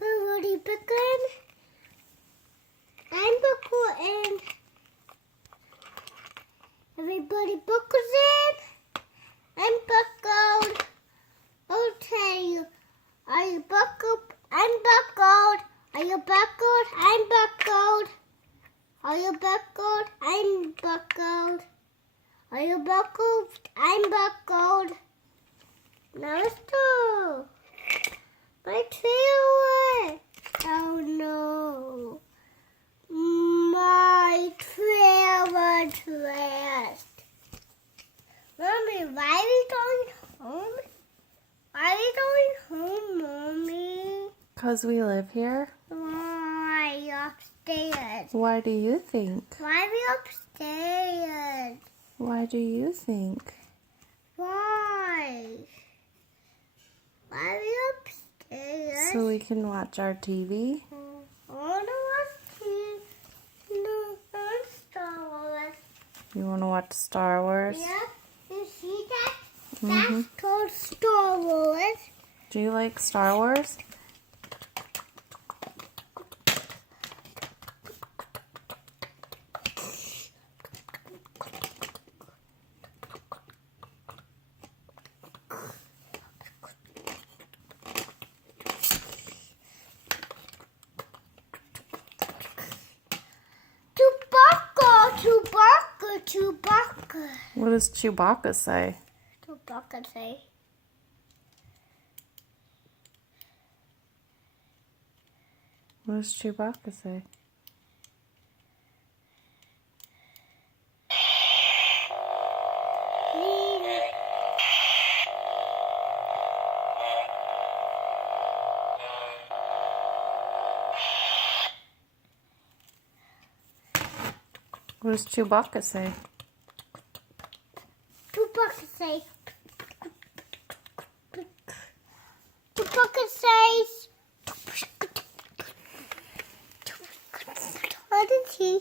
Everybody begin. I'm buckle in. Everybody buckles in. I'm buckled. Okay. Are you buckled? I'm buckled. Are you buckled? I'm buckled. Are you buckled? I'm buckled. Are you buckled? I'm buckled. Now let's go. My trailer. Oh no. My trailer crashed. Mommy, why are we going home? Why are we going home, Mommy? 'Cause we live here. Why upstairs? Why do you think? Why are we upstairs? Why do you think? Why? Why are we upstairs? So we can watch our TV. I want to watch no, not Star Wars. You want to watch Star Wars? Yeah, you see that? Mhm. That's called Star Wars. Do you like Star Wars? Chewbacca. What does Chewbacca say? Chewbacca say. What does Chewbacca say? What does Chewbacca say? Chewbacca say. Chewbacca says. What did he?